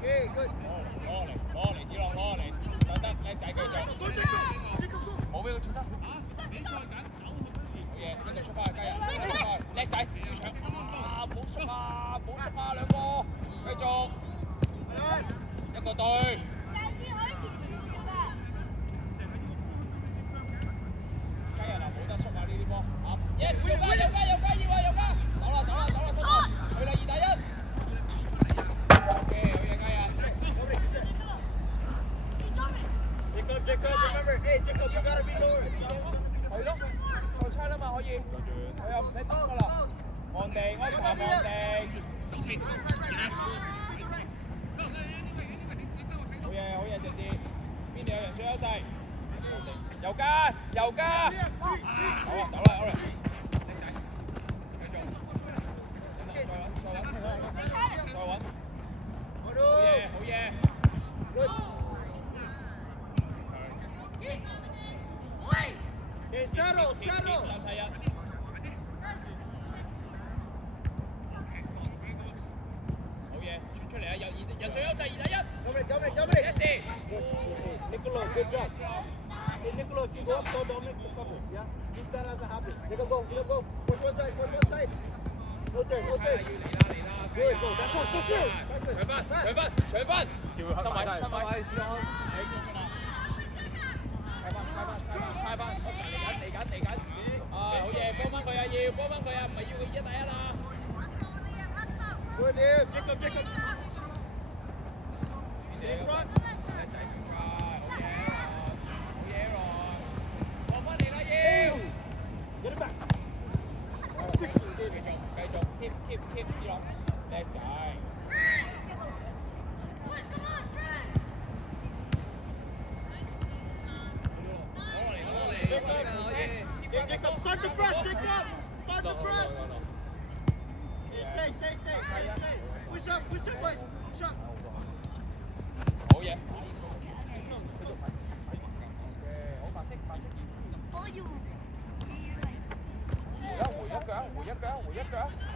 攞嚟，子朗攞嚟，等得靚仔繼續，冇俾佢轉身。好嘢，呢度出翻去，加油！叻仔，要搶啊！唔好縮啊，唔好縮啊，兩個，繼續，一個對。加油啦，冇得縮啊！呢啲波，啊 ，yes， 有加，走啦，去啦2-1。OK， 好嘢，加油！係咯，賽差啦嘛，可以，我又唔使等噶啦，望定，安全望定。好嘢，直接，邊度有人數優勢？右加，走啦，歐力，繼續，再揾，好嘢。Settle。好嘢，傳出嚟啊！人數優勢2-1。Dominic。Nicolo, good job. Hey, Nicolo, if you go up, so Dominic will cover. Yeah? Keep that as a habit. Let go. Push one side. No turn. Good, go. That's yours. 搶分。收埋。開翻，嚟緊。啊，好嘢，幫翻佢啊，唔係要佢1-1啊。Good, Jacob. In front. 好嘢，放翻嚟啦，要。Get it back. 繼續 keep 子朗，叻仔。Jacob, start the press, Jacob! Start the press! Stay. Push up, boy. Push up. 好嘢。好白色。回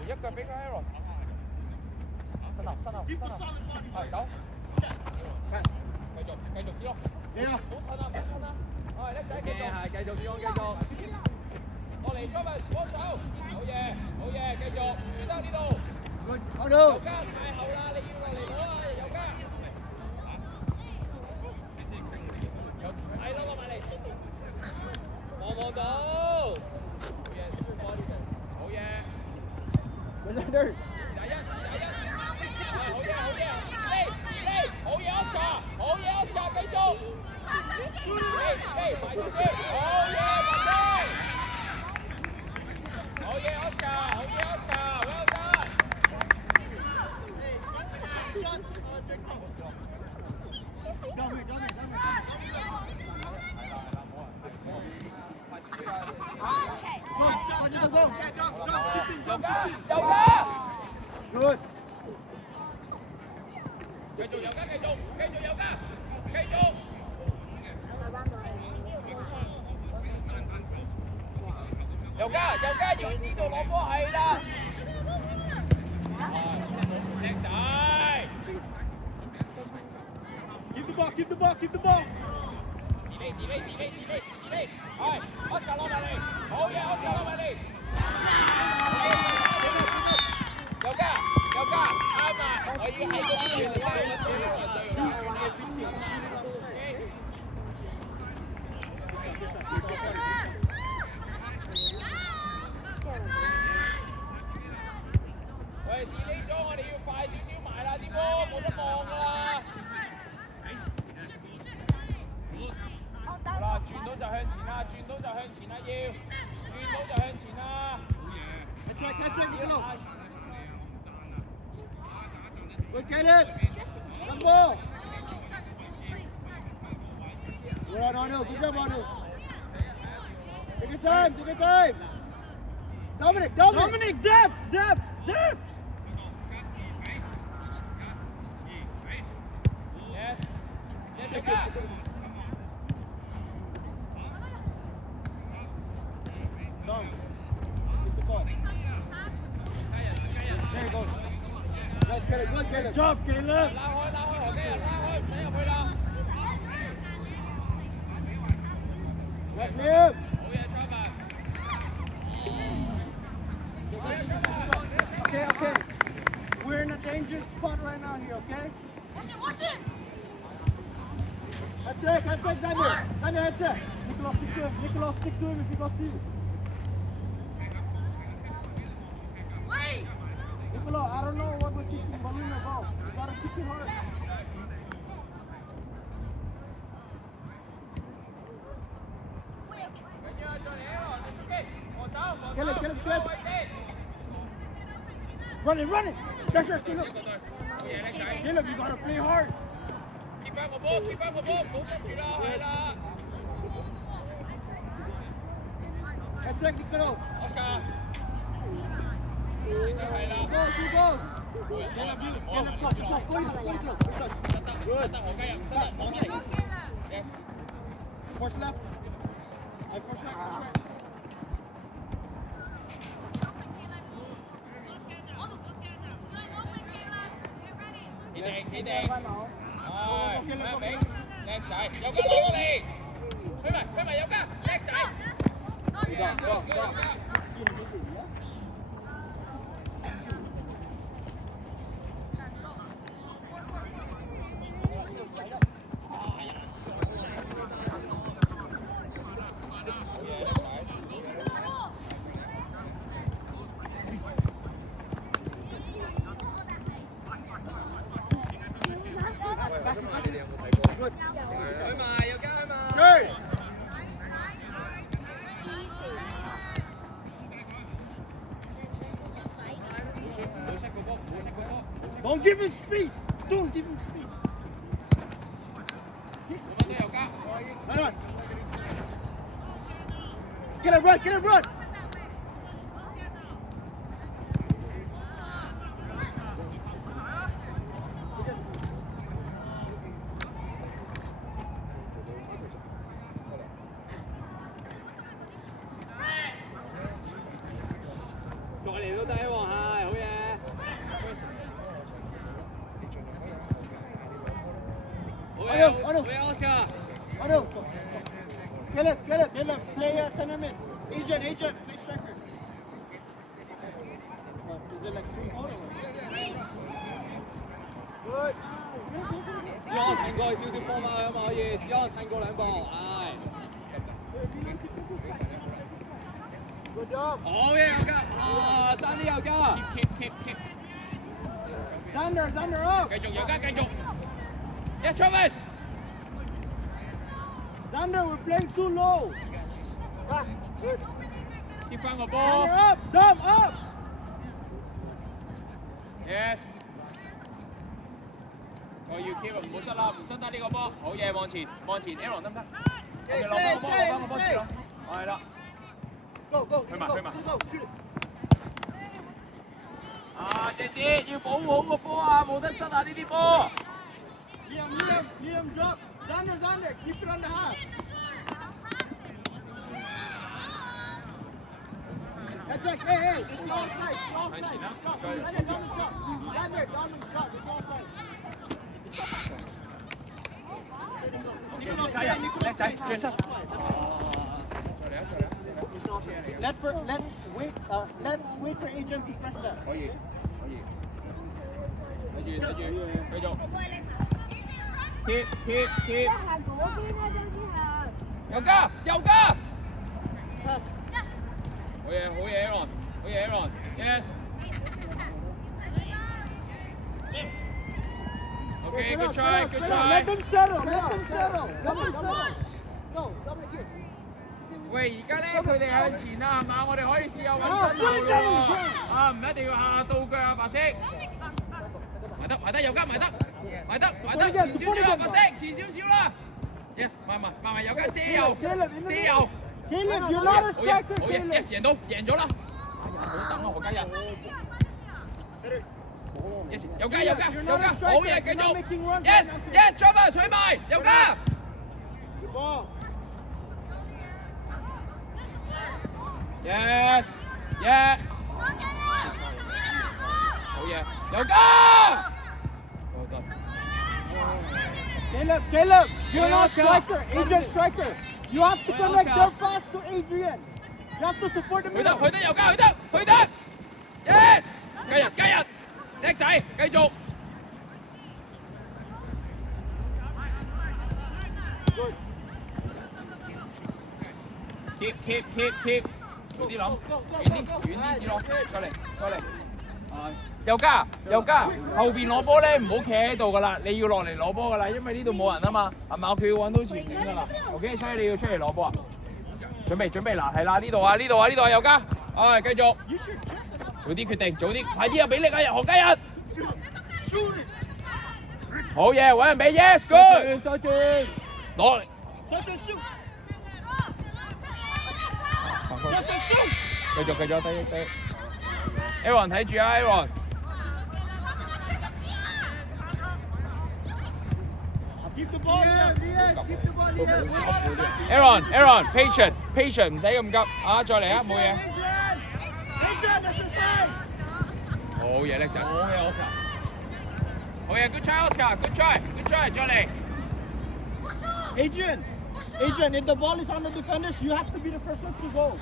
一腳俾佢 Aaron。身後。係走。繼續子朗。唔好褪啊！叻仔，繼續子朗。落嚟，Thomas幫手，好嘢，繼續，輸得呢度。右加太後啦，你要落嚟攞啦，右加。係咯，落埋嚟。望到。好嘢。2-1。好嘢，好嘢 Oscar，繼續。埋少少，好嘢，好嘢 Oscar，well done。右加。Good。繼續右加。右加，要呢度攞波係啦。叻仔。Keep the ball. Delay。係 ，Oscar 攞埋嚟，好嘢 ，Oscar 攞埋嚟。右加，啱啊！我已經喺嗰邊轉喂 ，delay 咗，我哋要快少少埋啦，啲波冇得望㗎啦。好啦，轉到就向前啦，要轉到就向前啦。Catch it, Nicolo. Good, Caleb. Come ball. Good on Arnold. Good job, Arnold. Take your time. Dominic, depth. Yes, Jacob. Dom. Keep the ball. There you go. Nice, Caleb. Good, Caleb. Good job, Caleb. Yes, Liam. 好嘢 Travis。 Okay, okay. We're in a dangerous spot right now here, okay? Watch it! That's it, Xander. Xander, that's it. Nicholas, stick to him. Nicholas, stick to him if you go see. Wait! Nicholas, I don't know what we're kicking balloon about. You gotta kick it hard. Caleb, shred. Run it. Pressure, Caleb. Caleb, you gotta play hard. keep 翻個波，唔好塞住啦，係啦。That's right, Niccolo. Oscar，其實係啦。Go. Caleb, shot. Go, Good. 得何家人唔失得，講得嚟。Yes。 Force left. Force right. 企定，係，咩俾？叻仔，有家攞過嚟，推埋有家，叻仔。Don't give him space. Don't give him space. Hold on. Get him, run. Caleb, play center mid. Agent, play striker. Is it like 3 goals? Good. 將騰過去少少波嘛，可唔可以？將騰過兩步，係。Good job. 好嘢，有家，爭啲有家。keep。Xander up. 繼續有家，繼續。Yes, Travis. Xander, we're playing too low. Good. keep 翻個波。Xander up, Dom up. Yes。我要 keep 唔好失啦，唔失得呢個波。好嘢，往前 ，Aaron 得唔得？我哋落翻個波先咯。係啦。Go. 去埋。姐要保護好個波啊，冇得失啊呢啲波。Liam, drop. Xander, keep it on the half. That's it. Hey, it's no offside. Drop. Xander, drop. Nicholas, 叻仔，轉身。Let's wait for agent to press that. 可以。睇住，繼續。keep。有家。Pass. 好嘢 Aaron。Yes。Okay, good try. Let them settle. Go, Dominic here. 喂，而家咧佢哋向前啦，係嘛？我哋可以試下揾新路咯喎。唔一定要下倒腳啊，白色。埋得，有家埋得，前少少啦，白色，前少少啦。Yes， 慢，有家遮右。Caleb, you're not a striker, 好嘢 Caleb.，Yes， 贏咗啦。好等啊，何家人。Yes， 有家，好嘢，繼續。Yes， Travis 取埋，有家。Good ball. Yes，好嘢，有家。Caleb, you're not striker. Agent striker. You have to connect their pass to Adrian. You have to support the 去得 middle. 去得又加去得去得 ，yes， 繼日繼日，叻仔，繼續。 Good. keep，早啲諗，遠啲至咯，過嚟過嚟，又加，後邊攞波咧唔好企喺度噶啦，你要落嚟攞波噶啦，因為呢度冇人啊嘛，係咪？佢要揾到前面噶啦 ，OK， 所以你要出嚟攞波啊！準備嗱，係啦，呢度啊，又加，繼續，早啲決定，早啲，快啲啊，俾力啊，何家人！好嘢，揾人俾 ，yes，good， 再轉，攞嚟。 Touch and shoot. 繼續，低 ，Aaron 睇住啊 ，Aaron。 Keep the ball here. Keep the ball here. Aaron，patient，唔使咁急啊！再嚟啊，冇嘢。Adrian, that's your side. 好嘢，叻仔，好嘢 ，Oscar。好嘢 ，good try，Oscar，good try，再嚟。 Adrian, if the ball is on the defenders, you have to be the first one to go.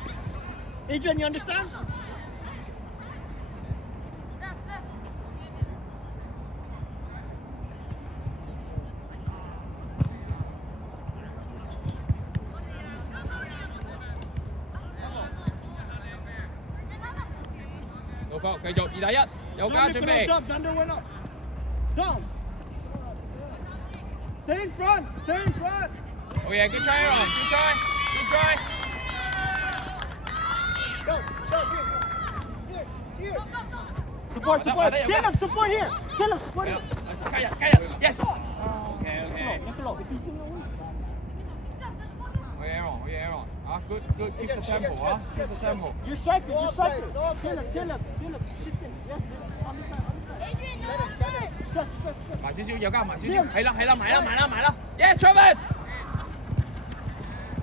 Adrian, you understand?老福繼續2打1，有加準備。 Zander went up. Down. Stay in front.好嘢 ，good try Aaron，good try。 Go. Here. Support. Caleb, support here. Support here. 加入 ，yes。OK。 Niccolo, if he's in the way. 好嘢 Aaron，啊 ，good，keep the tempo 啊，keep the tempo。 You're striker. Caleb. Yes. On the side. Adrian, no offside. Shut. 埋少少，又加埋少少，係啦，yes Travis，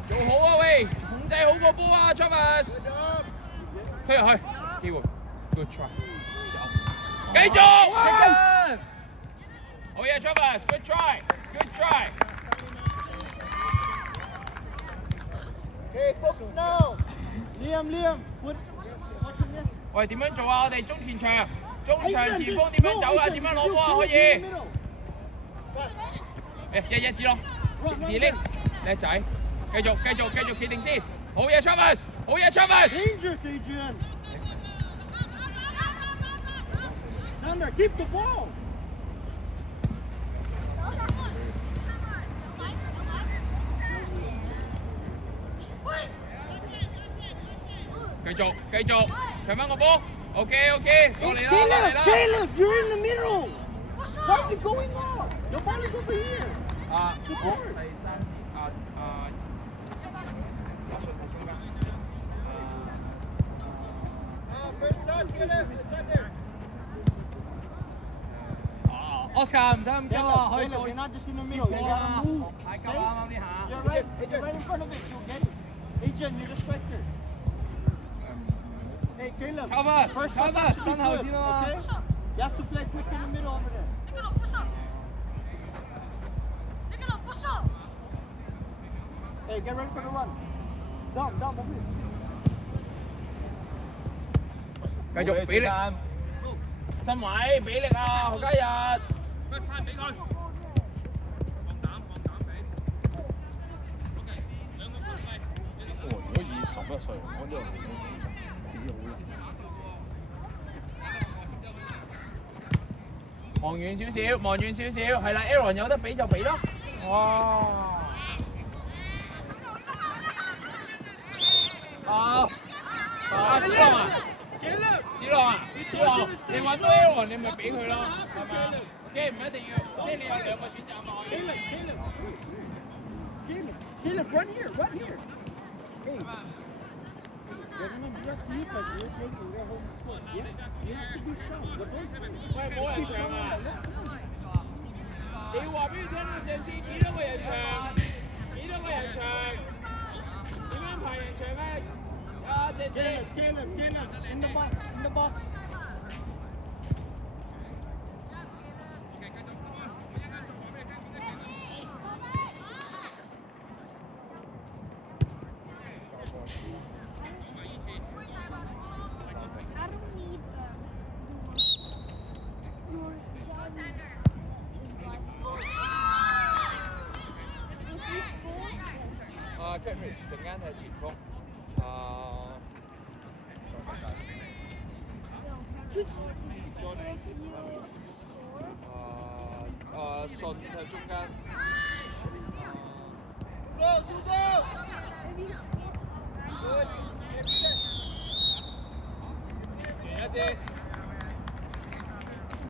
做好啊喂，控制好個波啊 Travis， 推入去，機會 ，good try， 繼續，好嘢 Travis，good try。 Okay, focus now. Liam, watch him, yes. 喂，點樣做啊？我哋中前場前鋒點樣走啊？點樣攞波啊？可以，一支咯，2-0，叻仔，繼續企定先，好嘢 Travis。 Dangerous, Adrian. Zander, keep the ball. 繼續，搶翻個波 ，OK， 過嚟啦。 Caleb, you're in the middle. Why are you going off? The ball is over here. 第3節阿信喺中間。First touch, Caleb. Oscar 唔得咁急啊，可以 Caleb, you're not just in the middle. You gotta move. 太急啱啱呢下。 You're right in front of it. You'll get it. Adrian, you're the striker. Hey, Caleb. First touch has to be good, okay? You have to play quick in the middle over there. Niccolo, push up. Hey, get ready for the run. Down, over here. 繼續俾力，身位俾力啊，何家日。如果以11歲嚟講，呢個年紀幾好啦。望遠少少，係啦 ，Aaron 有得俾就俾咯。哇！子朗啊，你揾到 Aaron 你咪俾佢咯，係嘛？即係唔一定要，即係你有2個選擇嘛。 Caleb, run here. Hey. They're gonna direct to you because you're taking their whole foot. Yeah? You have to be strong. The ball. 喂，冇人場啊！你要話俾佢聽呢個陣時幾多個人場？點樣排人場咧？啊，姐姐。 Caleb, in the box. Kenrich 陣間係前鋒。信喺中間。遠一啲。